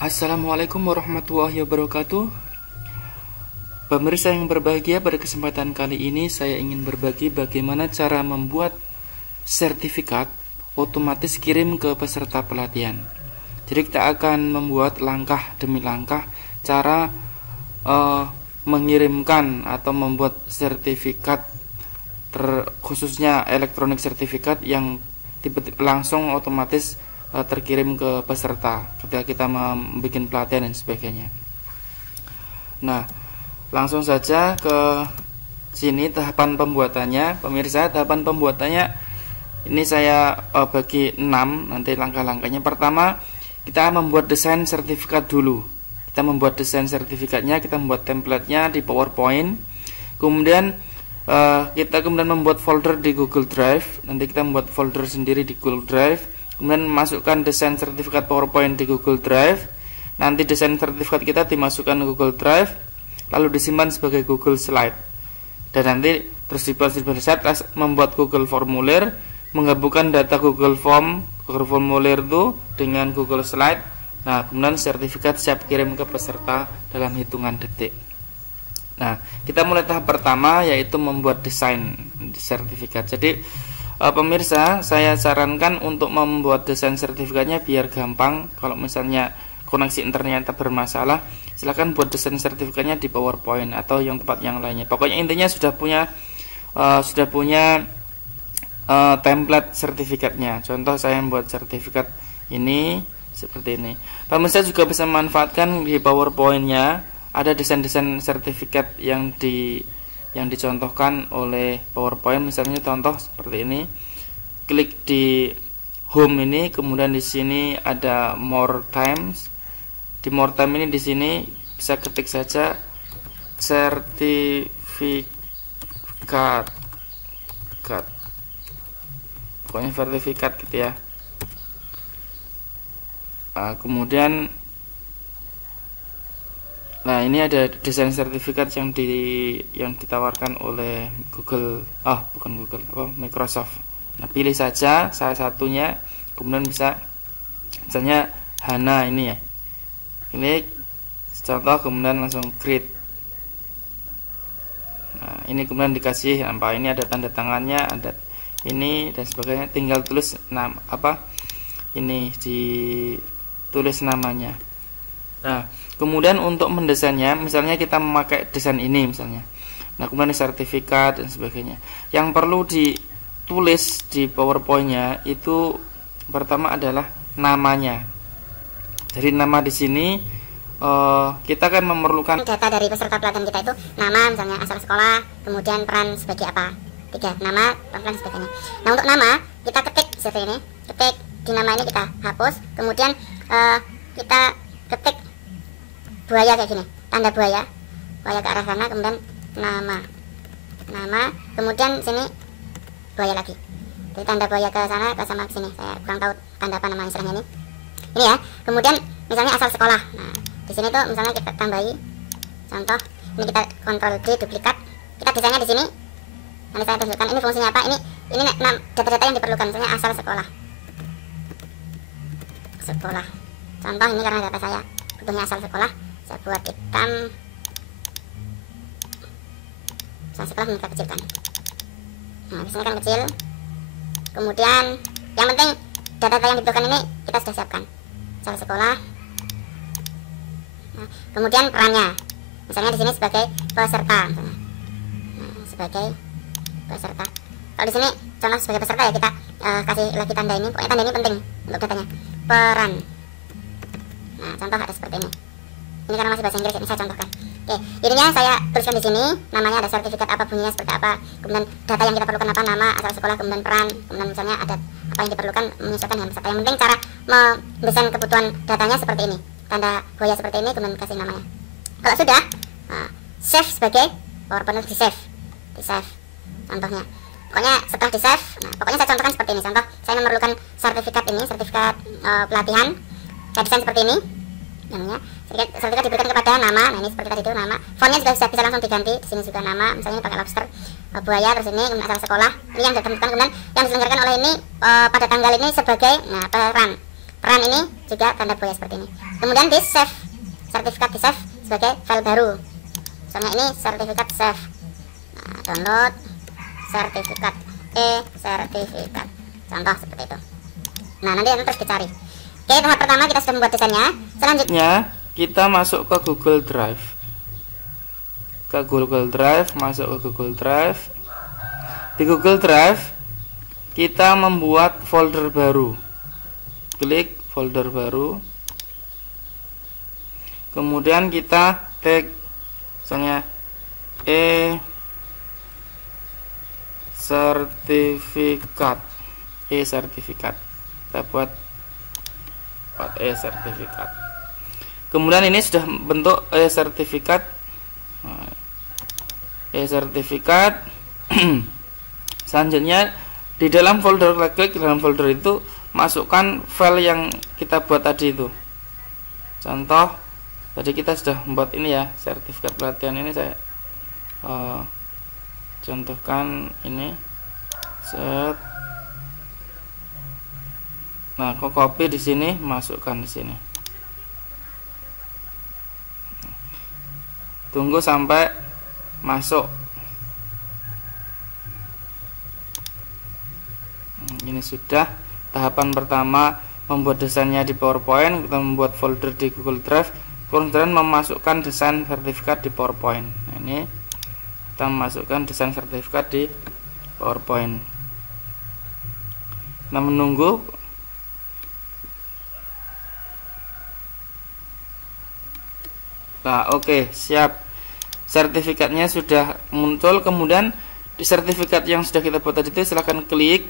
Assalamualaikum warahmatullahi wabarakatuh. Pemirsa yang berbahagia, pada kesempatan kali ini saya ingin berbagi bagaimana cara membuat sertifikat otomatis kirim ke peserta pelatihan. Jadi kita akan membuat langkah demi langkah cara mengirimkan atau membuat sertifikat khususnya elektronik sertifikat yang langsung otomatis terkirim ke peserta ketika kita membuat pelatihan dan sebagainya. Nah, langsung saja ke sini tahapan pembuatannya. Pemirsa, tahapan pembuatannya ini saya bagi 6 nanti langkah-langkahnya. Pertama, kita membuat desain sertifikat dulu. Kita membuat desain sertifikatnya, kita membuat template-nya di PowerPoint. Kemudian kita membuat folder di Google Drive. Nanti kita membuat folder sendiri di Google Drive. Kemudian masukkan desain sertifikat PowerPoint di Google Drive. Nanti desain sertifikat kita dimasukkan ke Google Drive, lalu disimpan sebagai Google Slide. Dan nanti terus di slide membuat Google Formulir, menggabungkan data Google Formulir itu dengan Google Slide. Nah, kemudian sertifikat siap kirim ke peserta dalam hitungan detik. Nah, kita mulai tahap pertama, yaitu membuat desain sertifikat. Jadi pemirsa, saya sarankan untuk membuat desain sertifikatnya biar gampang. Kalau misalnya koneksi internetnya bermasalah, silahkan buat desain sertifikatnya di PowerPoint atau yang tempat yang lainnya. Pokoknya intinya sudah punya template sertifikatnya. Contoh saya membuat sertifikat ini seperti ini. Pemirsa juga bisa memanfaatkan di PowerPoint-nya ada desain-desain sertifikat yang dicontohkan oleh PowerPoint. Misalnya contoh seperti ini, klik di home ini, kemudian di sini ada more times. Di more time ini di sini bisa ketik saja sertifikat, pokoknya sertifikat gitu ya. Kemudian nah, ini ada desain sertifikat yang ditawarkan oleh Microsoft. Nah, pilih saja salah satunya, kemudian bisa misalnya HANA ini ya. Ini contoh, kemudian langsung create. Nah, ini kemudian dikasih apa, ini ada tanda tangannya, ada ini dan sebagainya. Tinggal tulis ini ditulis namanya. Nah, kemudian untuk mendesainnya, misalnya kita memakai desain ini misalnya. Nah, kemudian sertifikat dan sebagainya. Yang perlu ditulis di PowerPoint-nya itu pertama adalah namanya. Jadi nama di sini kita kan memerlukan data dari peserta pelatihan kita itu nama, misalnya asal sekolah, kemudian peran sebagai apa, 3 nama, peran sebagainya. Nah, untuk nama kita ketik seperti ini, ketik di nama ini kita hapus, kemudian kita ketik buaya kayak gini, tanda buaya ke arah sana, kemudian nama, kemudian sini buaya lagi. Jadi tanda buaya ke sana, ke sama ke sini. Saya kurang tahu tanda apa nama istilahnya ini ya. Kemudian misalnya asal sekolah. Nah, di sini tuh misalnya kita tambahi contoh, ini kita Ctrl D duplikat, kita desainnya di sini. Nanti saya tunjukkan ini fungsinya apa. Ini data-data yang diperlukan, misalnya asal sekolah. Contoh ini karena data saya butuhnya asal sekolah, saya buat hitam. Asal sekolah kita kecilkan. Nah, di sini kan kecil. Kemudian yang penting data-data yang dibutuhkan ini kita sudah siapkan. Asal sekolah. Nah, kemudian perannya, misalnya di sini sebagai peserta, misalnya. Nah, sebagai peserta. Kalau di sini contoh sebagai peserta ya kita kasih lagi tanda ini. Pokoknya tanda ini penting untuk datanya. Peran. Nah, contoh ada seperti ini. Ini karena masih bahasa Inggris, ini saya contohkan. Oke, ininya saya tuliskan di sini. Namanya ada sertifikat apa, bunyinya seperti apa. Kemudian data yang kita perlukan apa, nama, asal sekolah, kemudian peran. Kemudian misalnya ada apa yang diperlukan, menyesuaikan dengan peserta. Yang penting cara mendesain kebutuhan datanya seperti ini. Tanda buaya seperti ini, kemudian kasih namanya. Kalau sudah, save sebagai PowerPoint, di save contohnya. Pokoknya setelah di save, nah pokoknya saya contohkan seperti ini. Contoh, saya memerlukan sertifikat ini, sertifikat pelatihan. Saya desain seperti ini. Namanya sertifikat diberikan kepada nama. Nah, ini seperti tadi itu nama. Fontnya juga bisa langsung diganti. Di sini juga nama, misalnya pakai lobster, buaya, terus ini kemudian asal sekolah. Ini yang ditentukan, kemudian yang diselenggarakan oleh ini pada tanggal ini sebagai peran. peran ini juga tanda buaya seperti ini. Kemudian di save, sertifikat di save sebagai file baru. Misalnya ini sertifikat save. Nah, download sertifikat sertifikat. Contoh seperti itu. Nah, nanti terus dicari. Oke, tahap pertama kita sudah membuat desainnya. Selanjutnya kita masuk ke Google Drive. Ke Google Drive, masuk ke Google Drive. Di Google Drive kita membuat folder baru. Klik folder baru. Kemudian kita tag misalnya sertifikat. Sertifikat. Kita buat sertifikat. Kemudian ini sudah bentuk sertifikat. Sertifikat. Selanjutnya di dalam folder, klik dalam folder itu masukkan file yang kita buat tadi itu. Contoh tadi kita sudah membuat ini ya, sertifikat pelatihan ini saya contohkan ini. Set. Nah, kok copy di sini, masukkan di sini. Tunggu sampai masuk. Ini sudah tahapan pertama membuat desainnya di PowerPoint. Kita membuat folder di Google Drive, kemudian memasukkan desain sertifikat di PowerPoint. Nah, ini kita memasukkan desain sertifikat di PowerPoint. Nah, menunggu. Nah, oke, siap. Sertifikatnya sudah muncul. Kemudian di sertifikat yang sudah kita buat tadi itu silahkan klik,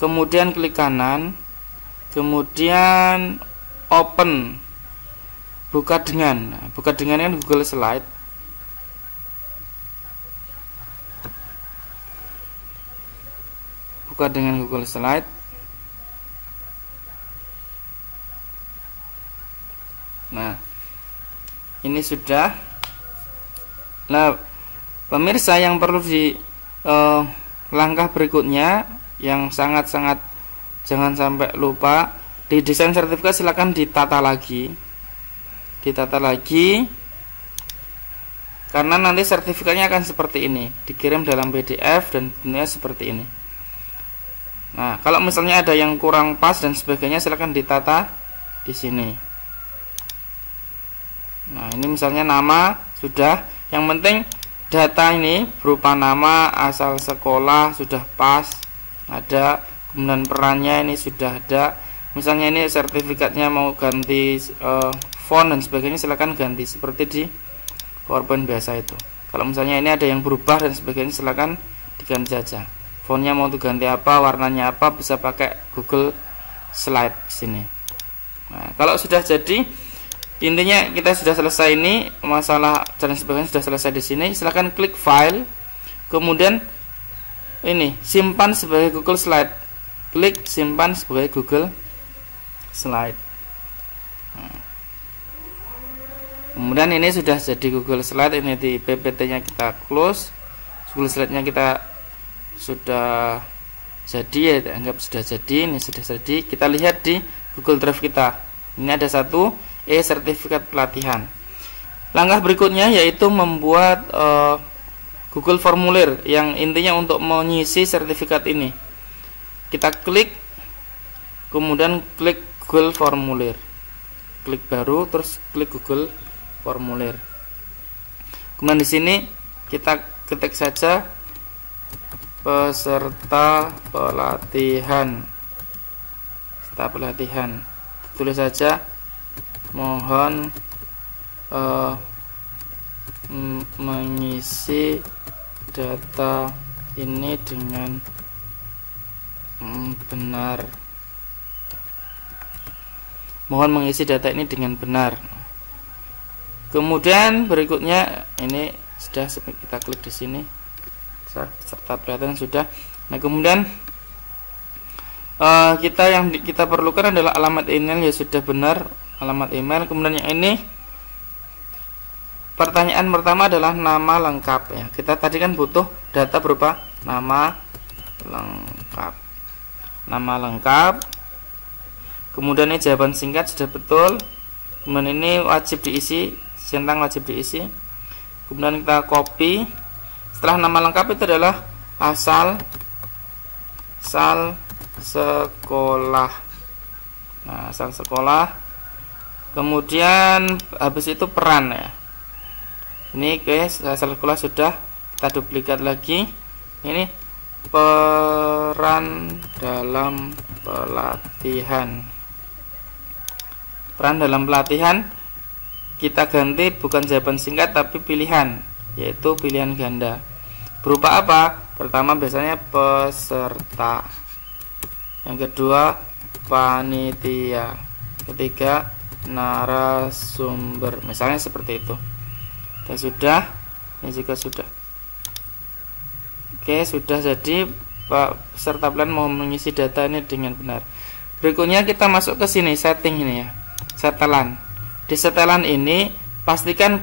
kemudian klik kanan, kemudian open, buka dengan. Nah, buka dengan kan Google Slide. Buka dengan Google Slide. Nah, ini sudah. Nah, pemirsa, yang perlu di langkah berikutnya yang sangat-sangat jangan sampai lupa, di desain sertifikat silakan ditata lagi. Ditata lagi karena nanti sertifikatnya akan seperti ini, dikirim dalam PDF dan bentuknya seperti ini. Nah, kalau misalnya ada yang kurang pas dan sebagainya silakan ditata di sini. Nah, ini misalnya nama sudah, yang penting data ini berupa nama, asal sekolah sudah pas ada, kemudian perannya ini sudah ada. Misalnya ini sertifikatnya mau ganti font dan sebagainya, silakan ganti seperti di PowerPoint biasa itu. Kalau misalnya ini ada yang berubah dan sebagainya, silakan diganti saja. Fontnya mau diganti apa, warnanya apa, bisa pakai Google Slide sini. Nah, kalau sudah jadi, intinya kita sudah selesai ini, masalah dan sebagainya sudah selesai di sini. Silahkan klik file, kemudian ini simpan sebagai Google Slide. Klik simpan sebagai Google Slide. Nah, kemudian ini sudah jadi Google Slide. Ini di PPT-nya kita close. Google Slide-nya kita sudah jadi ya, anggap sudah jadi. Ini sudah jadi. Kita lihat di Google Drive kita. Ini ada satu sertifikat pelatihan. Langkah berikutnya yaitu membuat Google formulir yang intinya untuk mengisi sertifikat ini. Kita klik, kemudian klik Google formulir, klik baru, terus klik Google formulir. Kemudian di sini kita ketik saja peserta pelatihan. Peserta pelatihan. Tulis saja mohon mengisi data ini dengan benar. Mohon mengisi data ini dengan benar. Kemudian berikutnya ini sudah kita klik di sini. Peserta pelatihan sudah. Nah, kemudian kita perlukan adalah alamat email, ya sudah benar alamat email. Kemudian yang ini pertanyaan pertama adalah nama lengkap ya. Kita tadi kan butuh data berupa nama lengkap. Nama lengkap. Kemudian ini jawaban singkat sudah betul. Kemudian ini wajib diisi, centang wajib diisi. Kemudian kita copy. Setelah nama lengkap itu adalah asal sekolah. Nah, asal sekolah. Kemudian habis itu peran ya. Ini guys, asal sekolah sudah. Kita duplikat lagi. Ini peran dalam pelatihan. Peran dalam pelatihan kita ganti bukan jawaban singkat tapi pilihan, yaitu pilihan ganda. Berupa apa? Pertama biasanya peserta, yang kedua panitia, ketiga narasumber, misalnya seperti itu. Dan sudah, ini juga sudah. Oke, sudah. Jadi Pak peserta pelatihan mau mengisi data ini dengan benar. Berikutnya kita masuk ke sini, setting ini ya, setelan. Di setelan ini pastikan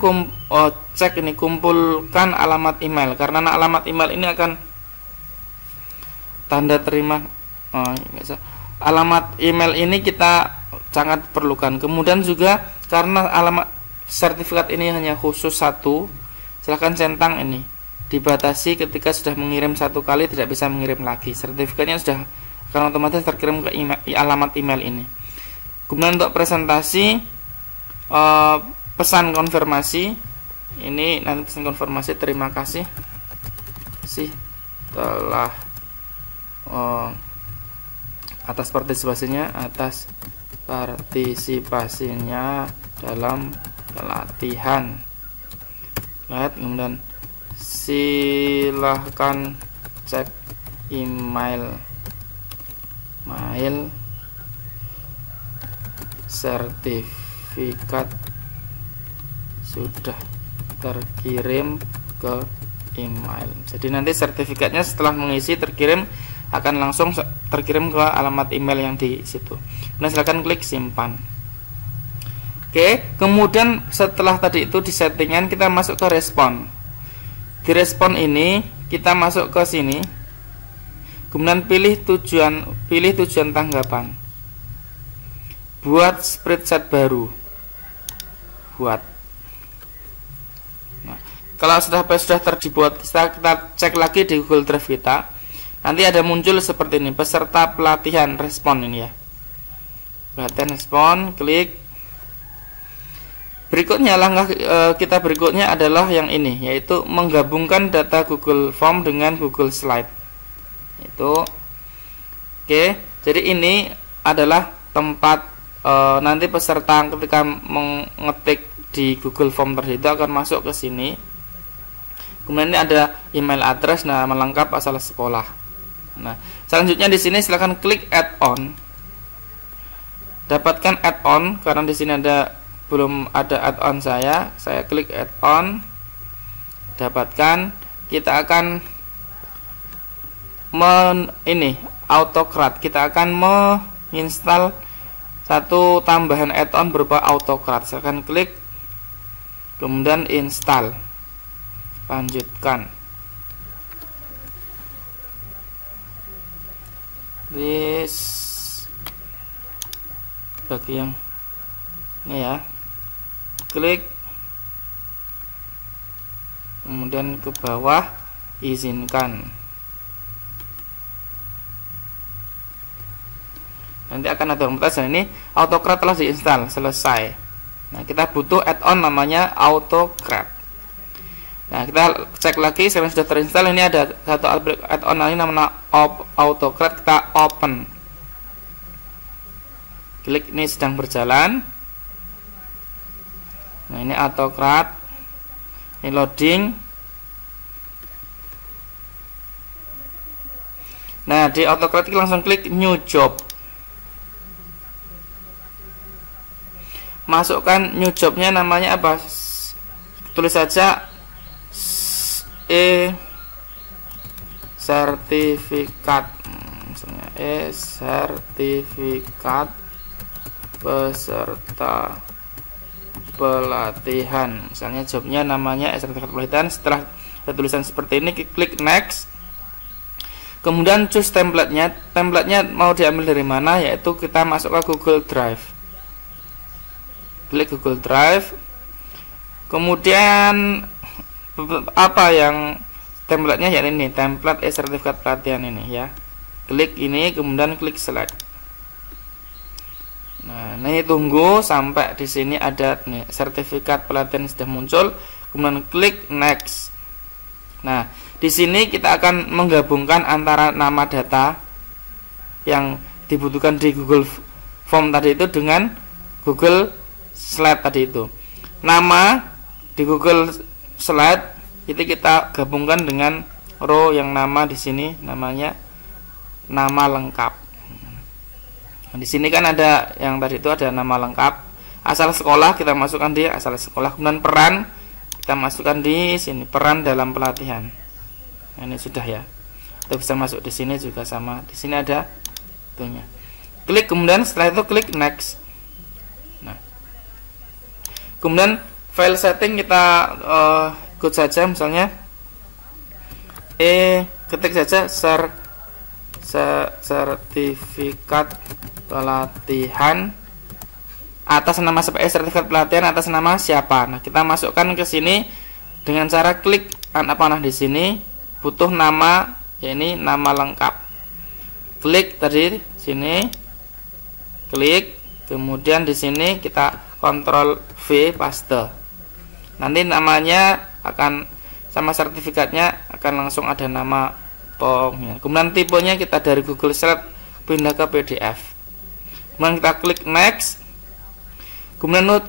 cek ini, kumpulkan alamat email, karena alamat email ini akan tanda terima. Alamat email ini kita sangat perlukan. Kemudian juga karena alamat sertifikat ini hanya khusus satu, silahkan centang ini, dibatasi ketika sudah mengirim satu kali tidak bisa mengirim lagi. Sertifikatnya sudah akan otomatis terkirim ke alamat email ini. Kemudian untuk presentasi, pesan konfirmasi ini nanti pesan konfirmasi, terima kasih telah atas partisipasinya dalam pelatihan. Lihat, kemudian silahkan cek email sertifikat sudah terkirim ke email. Jadi nanti sertifikatnya setelah mengisi terkirim akan langsung terkirim ke alamat email yang di situ. Nah, silakan klik simpan. Oke, kemudian setelah tadi itu di settingan kita masuk ke respon. Di respon ini kita masuk ke sini. Kemudian pilih tujuan tanggapan. Buat spreadsheet baru. Buat. Nah, kalau sudah terdibuat, kita cek lagi di Google Drive kita. Nanti ada muncul seperti ini, peserta pelatihan respon ini ya. Pelatihan respon, klik. Berikutnya langkah kita berikutnya adalah yang ini, yaitu menggabungkan data Google Form dengan Google Slide. Itu. Oke, jadi ini adalah tempat nanti peserta ketika mengetik di Google Form tersebut akan masuk ke sini. Kemudian ini ada email address, nama lengkap, asal sekolah. Nah, selanjutnya di sini silahkan klik add-on. Dapatkan add-on karena di sini belum ada add-on saya klik add-on. Dapatkan, kita akan autocrat. Kita akan menginstal satu tambahan add-on berupa autocrat. Silahkan klik, kemudian install, lanjutkan. Bagi yang ini ya, klik, kemudian ke bawah, izinkan. Nanti akan ada pembatas. Ini autocrat telah diinstal, selesai. Nah, kita butuh add-on namanya autocrat. Nah, kita cek lagi, sekarang sudah terinstall. Ini ada satu add-on lagi namanya autocrat, kita open. Klik, ini sedang berjalan. Nah, ini autocrat. Ini loading. Nah, di autocrat langsung klik new job. Masukkan new jobnya, namanya apa? Tulis saja sertifikat, misalnya sertifikat peserta pelatihan. Misalnya jobnya namanya sertifikat pelatihan. Setelah ada tulisan seperti ini, klik next. Kemudian choose template-nya. Template-nya mau diambil dari mana? Yaitu kita masuk ke Google Drive. Klik Google Drive. Kemudian apa yang template-nya, ya ini template sertifikat pelatihan ini ya. Klik ini, kemudian klik select. Nah, ini tunggu sampai di sini ada nih sertifikat pelatihan sudah muncul, kemudian klik next. Nah, di sini kita akan menggabungkan antara nama data yang dibutuhkan di Google Form tadi itu dengan Google Slide tadi itu. Nama di Google Slide itu kita gabungkan dengan row yang nama di sini namanya nama lengkap. Di sini kan ada yang tadi itu ada nama lengkap, asal sekolah kita masukkan di asal sekolah, kemudian peran kita masukkan di sini peran dalam pelatihan. Nah, ini sudah ya. Kita bisa masuk di sini juga sama. Di sini ada itunya. Klik, kemudian setelah itu klik next. Nah, kemudian file setting kita ikut saja, misalnya ketik saja sertifikat pelatihan atas nama sertifikat pelatihan atas nama siapa. Nah, kita masukkan ke sini dengan cara klik anak panah di sini, butuh nama, ya ini nama lengkap. Klik tadi sini, klik, kemudian di sini kita Ctrl V paste. Nanti namanya akan sama sertifikatnya akan langsung ada nama ya. Kemudian tipenya kita dari Google Slide pindah ke PDF. Kemudian kita klik next. Kemudian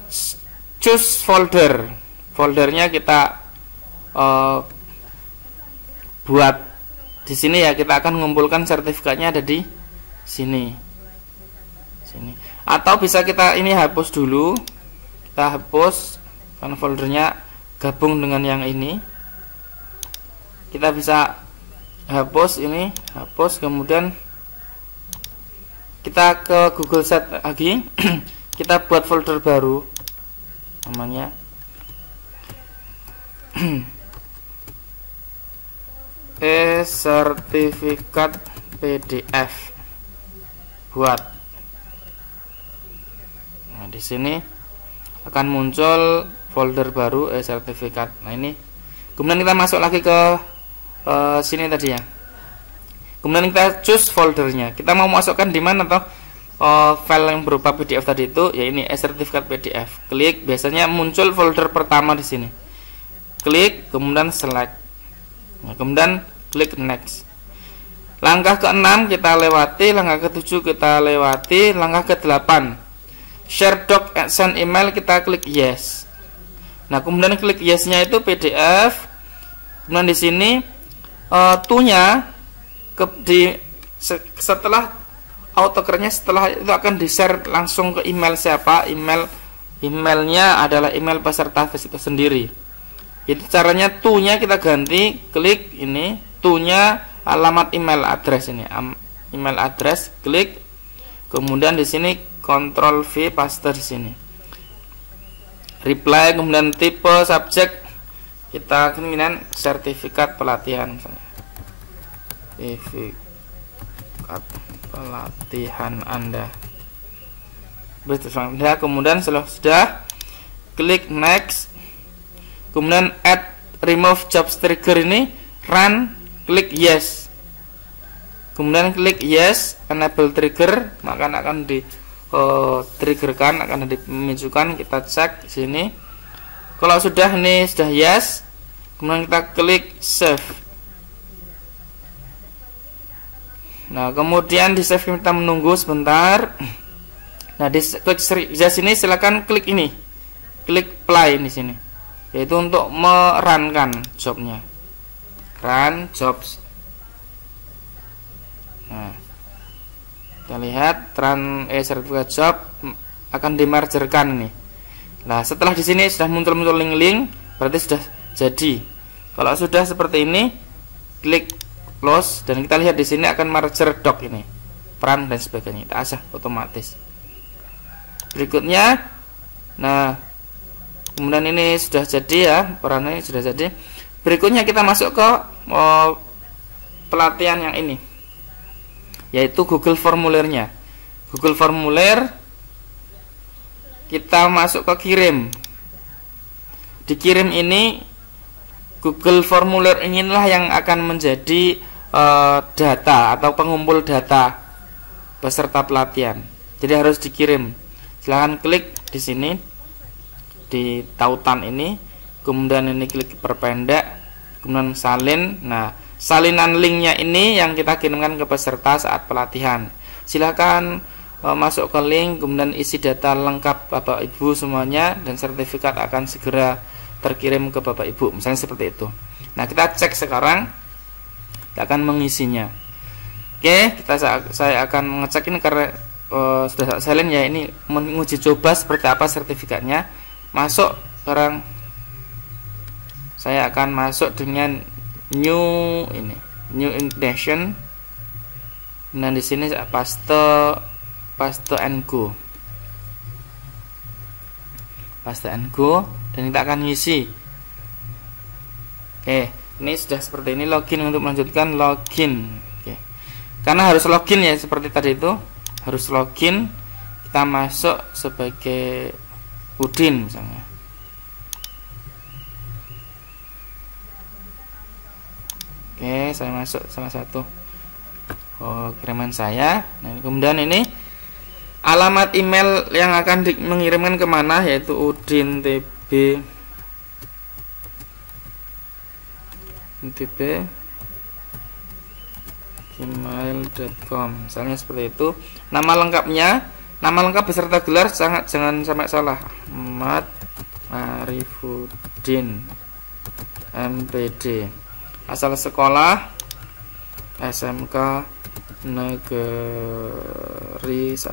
choose folder. Foldernya kita buat di sini ya. Kita akan mengumpulkan sertifikatnya ada di sini. Atau bisa kita ini hapus dulu. Kita hapus karena foldernya gabung dengan yang ini. Kita bisa hapus ini, hapus, kemudian kita ke Google Set lagi. Kita buat folder baru namanya sertifikat PDF. Buat. Nah, di sini akan muncul folder baru sertifikat. Nah, ini. Kemudian kita masuk lagi ke sini tadi ya. Kemudian kita choose foldernya. Kita mau masukkan di mana toh file yang berupa PDF tadi itu, ya ini sertifikat PDF. Klik, biasanya muncul folder pertama di sini. Klik, kemudian select. Nah, kemudian klik next. Langkah ke-6 kita lewati, langkah ke-7 kita lewati, langkah ke-8 share doc and send email kita klik yes. Nah, kemudian klik yes-nya itu PDF. Kemudian di sini to-nya setelah autocorrect-nya setelah itu akan di-share langsung ke email siapa. Emailnya adalah email peserta tes itu sendiri. Jadi caranya to-nya kita ganti, klik ini to-nya alamat email address ini. Email address, klik. Kemudian di sini Ctrl V paste di sini. Reply, kemudian tipe subjek kita kemudian sertifikat pelatihan misalnya. Sertifikat pelatihan Anda. Kemudian sudah klik next. Kemudian add remove jobs trigger ini run, klik yes. Kemudian klik yes, enable trigger, maka akan di triggerkan, akan dimunculkan. Kita cek sini. Kalau sudah ini sudah yes, kemudian kita klik save. Nah, kemudian di save kita menunggu sebentar. Nah, di klik yes ini silakan klik ini, klik play di sini, yaitu untuk merunkan jobnya, run jobs. Nah, kita lihat run sertifikat job akan dimergerkan ini. Nah, setelah di sini sudah muncul link-link, berarti sudah jadi. Kalau sudah seperti ini, klik close dan kita lihat di sini akan merger doc ini, peran dan sebagainya. Kita asah otomatis. Berikutnya, nah, kemudian ini sudah jadi ya, perannya sudah jadi. Berikutnya kita masuk ke pelatihan yang ini. yaitu Google Formulirnya. Google Formulir kita masuk ke kirim. Di kirim ini Google Formulir inilah yang akan menjadi data atau pengumpul data peserta pelatihan. Jadi harus dikirim. Silahkan klik di sini di tautan ini, kemudian ini klik perpendek, kemudian salin. Nah, salinan linknya ini yang kita kirimkan ke peserta saat pelatihan. Silahkan masuk ke link, kemudian isi data lengkap Bapak Ibu semuanya, dan sertifikat akan segera terkirim ke Bapak Ibu, misalnya seperti itu. Nah, kita cek sekarang, kita akan mengisinya. Oke, saya akan mengecek ini karena sudah salin ya, ini menguji coba seperti apa sertifikatnya. Masuk sekarang, saya akan masuk dengan new indentation. Nah, di sini saya paste and go, dan kita akan ngisi. Oke, ini sudah seperti ini. Login untuk melanjutkan, login. Oke, karena harus login ya, seperti tadi itu harus login. Kita masuk sebagai Udin misalnya. Oke, saya masuk salah satu kiriman saya. Nah, kemudian ini alamat email yang akan mengirimkan kemana, yaitu udin.tb@gmail.com, misalnya seperti itu. Nama lengkap beserta gelar jangan sampai salah. Ahmad Arifuddin MPD. Asal sekolah SMK Negeri 1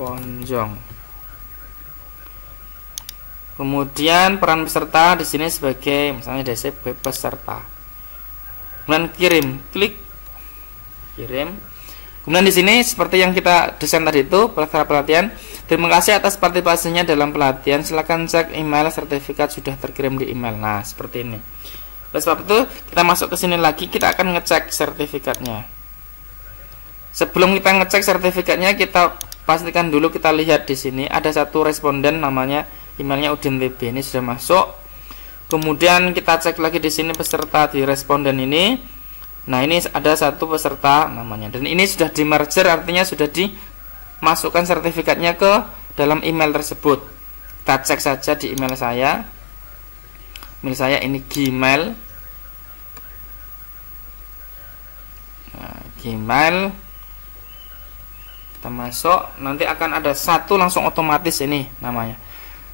Ponjong. Kemudian peran peserta di sini sebagai misalnya DC peserta. Kemudian kirim, klik kirim. Kemudian di sini seperti yang kita desain tadi itu, peserta pelatihan. Terima kasih atas partisipasinya dalam pelatihan. Silakan cek email, sertifikat sudah terkirim di email. Nah, seperti ini. Oleh sebab itu, kita masuk ke sini lagi, kita akan ngecek sertifikatnya. Sebelum kita ngecek sertifikatnya, kita pastikan dulu, kita lihat di sini ada satu responden namanya emailnya Udin TB, ini sudah masuk. Kemudian kita cek lagi di sini peserta di responden ini. Nah, ini ada satu peserta namanya, dan ini sudah di merger, artinya sudah dimasukkan sertifikatnya ke dalam email tersebut. Kita cek saja di email saya. Email saya ini Gmail. Nah, Gmail. Kita masuk, nanti akan ada satu langsung otomatis ini namanya.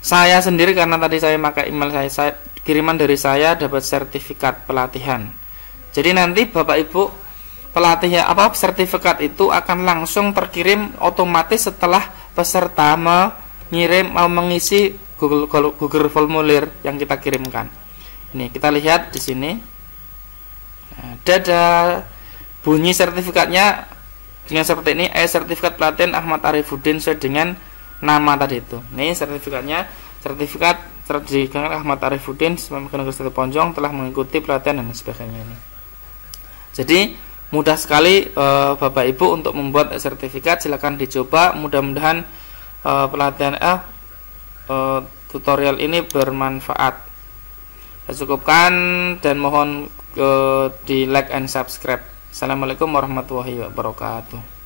Saya sendiri karena tadi saya pakai email saya kiriman dari saya dapat sertifikat pelatihan. Jadi nanti Bapak Ibu pelatihan sertifikat itu akan langsung terkirim otomatis setelah peserta mengisi Google Formulir yang kita kirimkan. Ini kita lihat di sini. Nah, ada bunyi sertifikatnya dengan seperti ini, sertifikat pelatihan Ahmad Arifuddin sesuai dengan nama tadi itu. Ini sertifikatnya, sertifikat sertifikat Ahmad Arifuddin SMK Negeri 1 Ponjong telah mengikuti pelatihan dan sebagainya ini. Jadi mudah sekali Bapak Ibu untuk membuat sertifikat, silakan dicoba. Mudah-mudahan pelatihan tutorial ini bermanfaat. Saya cukupkan dan mohon di like and subscribe. Assalamualaikum warahmatullahi wabarakatuh.